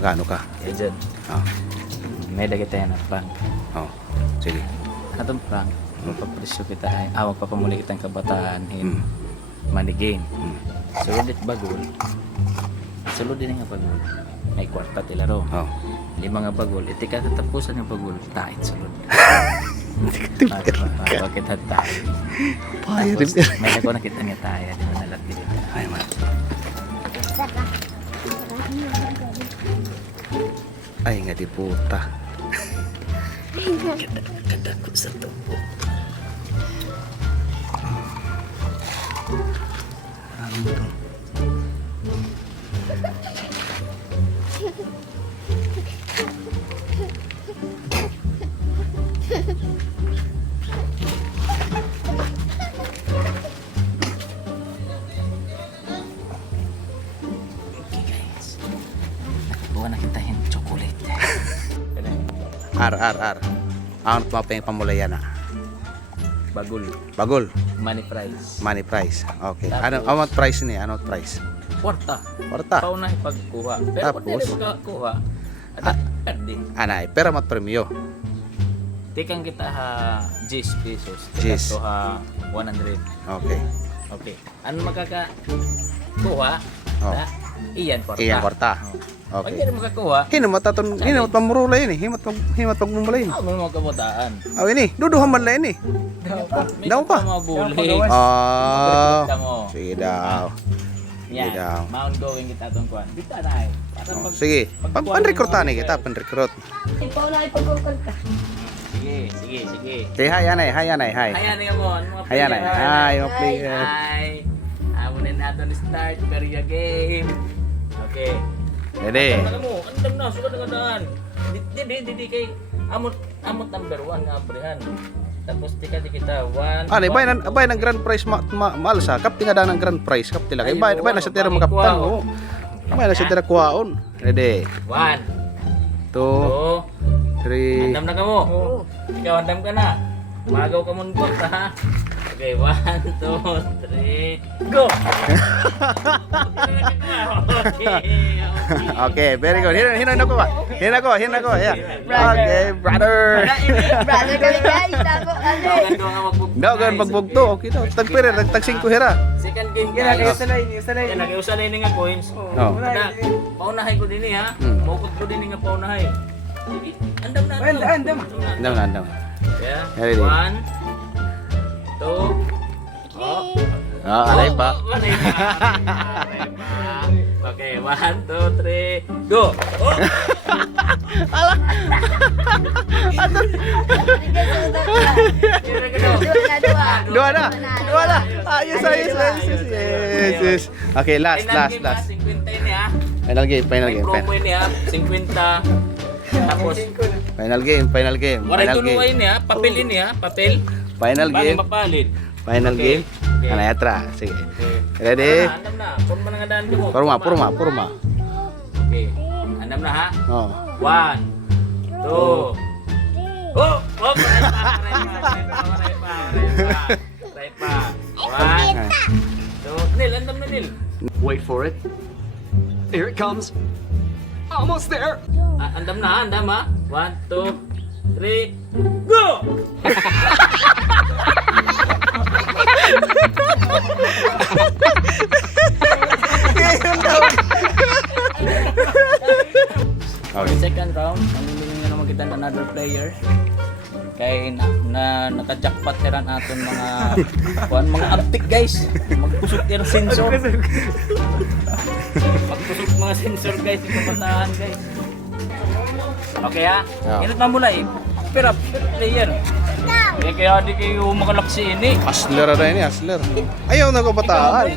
Gaano ka? Ya dyan. Oh. May dagit tayo na prank. Oh. Sige. Atong prank, magpapresyo kita ay, magpapamuli kitang kabataan in manigin. Sulod it bagol. Sulod din nga bagol. May kwarta tilaro. Oh. 5 nga bagol. Iti ka katapusan nga bagol. Tait sulod. Bakit tayo? Tapos, may nako nakita nga tayo. Di ba nalati rin? Ay, man. Ay, nga di puta. Kada ko sa tubo. Ano to? Okay guys. Nakuha na kita yung chocolate. R. Ang mapeng pamulayan na. Bagol. Bagol. Money prize. Money price. Okay. Tapos- Ano price ni? Ano price? Kwarta. Kwarta. Paunay pagkuha. Pero Tapos? kung hindi makakuha, at perding. Anay, pera mat premyo. Tikang kita ha 10 pesos. Jis. Tikang to ha 100. Okay. Okay. Ano makakakuha? Oh. Na, iyan kwarta. Iyan kwarta. Oh. Pag Okay. hindi makakuha, Hinamot pamurula ini. Himat pagmumulay ini. ano mga kabataan? Aw ini, duduhan man la ini. Daw pa? Mabuli. Ah. Kamo. Sige daw. Yan. Sige daw. Mount going kita itong kuhan. Bita na eh. Para Oh, pag- sige. pagkuha Pan-recruitan ng ni mga kita, guys. pan-recruit. Ikaw na ipagkukul ka. Sige. Okay, hi anay, hi anay, hi. Ayan nga mo. Ano mga Hi anay. player? Hi, mga player. Hi. Amunin natin start career game. Okay. Ready? Andam mo, andam na, suka dengan daan. Di kay amot number 1 nga abrihan. Tapos di kita 1. Ano, bay ng grand prize maalsa. Kap tinga ng grand prize, kap tila. Kay bay na sa tira makaptan. Oh. Bay na sa tira kuhaon. Ready? 1, 2, 2, 3. andam na kamo. Ikaw andam ka na. Magaw ka mun bot ha. Okay, 1, 2, 3, go! Okay, very good. Hino na ko ba? Hino ko. Yeah. Okay, brother. Brother ka na guys. Tago ka na. Dagan magbugto. Okay daw. Tagpire, tag 5 hera. Second game Kaya guys. nakiusalay. Yan, nakiusalay ni nga coins. Oh. Kada, paunahay ko din ha. Mukot ko din nga paunahay. Sige, andam na. Andam. Andam. Yeah. Ready? 1, 2, oh. Alay pa. Oh, alay pa. Okay, 1, 2, 3, go! Oh! Dua na. Dua na. Ayos. Yes. Okay, last. 50 ini ha. Final game. May promo ini ha. 50. Tapos, Final game. waray tuluwa ini ha. Papel ini ha. Papel. Final Bali game. mapalit. Final Okay. game. Okay. Ano yatra? Sige. Okay. Ready? Andam na. Purma na nga daan mo. Purma. Okay. Andam na ha. Oh. 1, 2. Oh! Oh! Waray pa. 1, 2. Nil, andam na Nil. Wait for it. Here it comes. Almost there. Andam na, andam ha. 1, 2, 3, go! Okay. Second round, mamimili nga naman kita ng another player. Kay naka-jackpot heran aton mga antik guys. Magpusok yung sensor. Magpusok mga sensor guys, yung kabataan guys. Okay ha? Yeah. Init na mula eh. Pero player. Kaya di kayo makalaksi ini. Hustler na ini, hustler. Ayaw na ko bataan.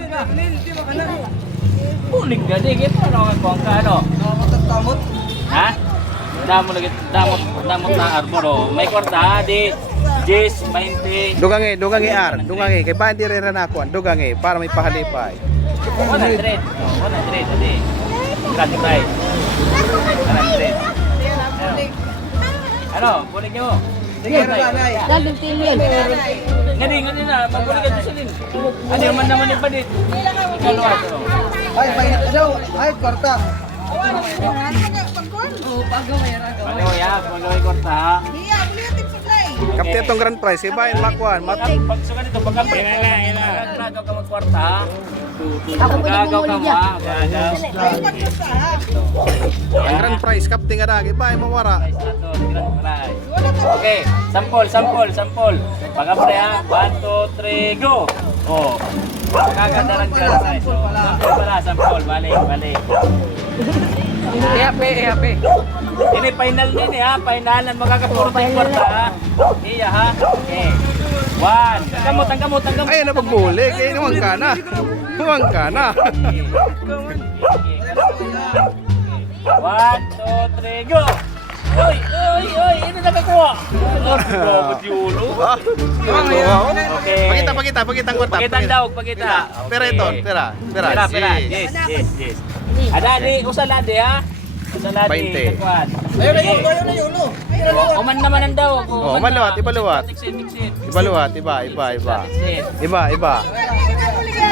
Bulig na di, kita na ako ka ano. Ha? Damot na arbor oh. May kwarta di 10, 20. Dugangi R. Kay pa di rin na ako. Dugangi para may pahalipay. 100. 100 adi. Grabe price. 100. Ano? Bulig nyo. Sige, Dalim tingin. Ngani na. Mabulig ka sa lin. Ano man naman yung padit. Ikaw to. Ay, painit ka daw. Ay, kwarta. Paloy ha, paloy korta ha. Kapti itong grand prize. Iba yung makuhan. Pag sugan ito, pag kapit. Gagaw ka magkwarta ha. Ako po Gagaw ka nagmumuli mo dyan. ha. Ang grand prize. Kapti nga dagi. Iba yung mawara. Okay, sampol. Pagkapre ha. 1, 2, 3, go! Oh. Kaganda lang dyan. Sampol. Balik. Happy. Ini final din ha. Final ang magkakapurting kwarta ha. Iya ha. Okay. 1. Tanggamot. Ay, napagbuli. Kaya naman ka na. Naman ka na. 1, 2, 3, go! Oy! Ano nakakuha? Robot yulo. Ah, wow. Okay. Pakita ang kwarta. Pakita ang daog, pakita. Pera ito. Pera. Pera. Yes. Ada di, usalade ha? Usalade. 20. Takuan. Ayun na yulo. Uman naman ang daog. Oh, maluwat, ibaluwat. Tiksit. Ibaluwat. Iba. Iba.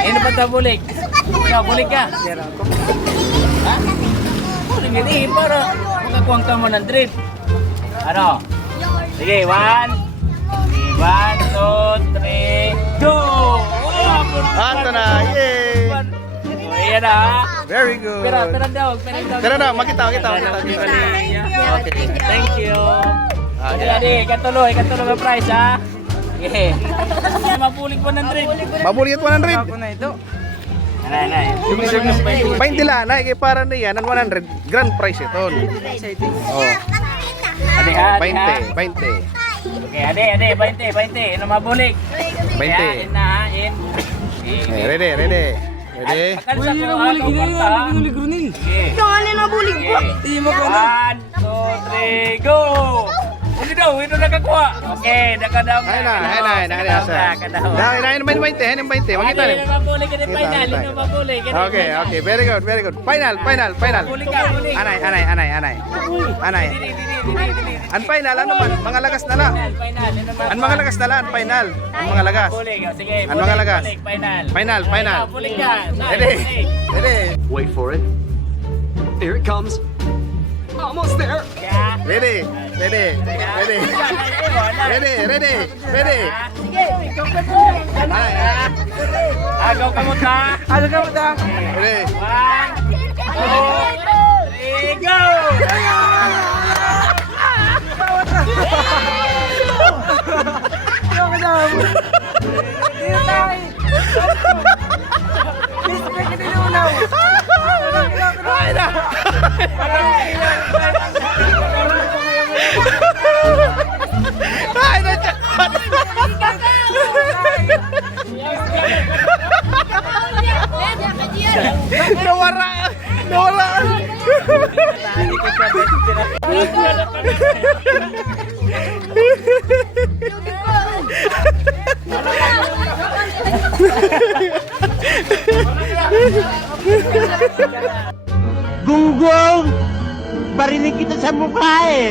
Ano pa ito bulik? Ikaw, bulik ka? Ha? Bulik ka di, para makakuha ka mo ng drip. Ano? Sige, 1, 2, 3, go! Ato na. Yay! Ayan na ha. Very good. Pera daog. Tara na, makita. Okay, thank you. Adi, katuloy ang price ha. Okay. Mapulik 100. Mabulit 100. Anay. 20 lang. Ay, kaya para na yan. Ang 100. Grand prize ito. Oh. Adi ha. 20. Okay, adi, 20. Ano mabulik? 20. In na. Ready. Pakalsa ko ako kwarta. Okay. Ano na bulig po? 1, 2, 3, go! Ito nakakuha. Okay, nakadaw na. Ay na. Dahil 20. Makita rin. Okay. Very good. Final. Bulik ka. Anay. Ang final, ano man? Mga lagas na lang. Final. Ang mga lagas na lang. Final. Ang mga lagas. Bulik. Sige, Ang mga lagas. Final. Final. Bulik ka. Ready. Wait for it. Here it comes. Almost there. Yeah. Ready. Agaw ka mo ta. Ready. 1, 2, 3, go! Ay, na-jackpot. Nawala. Gunggong! Barinig kita sa mukha eh!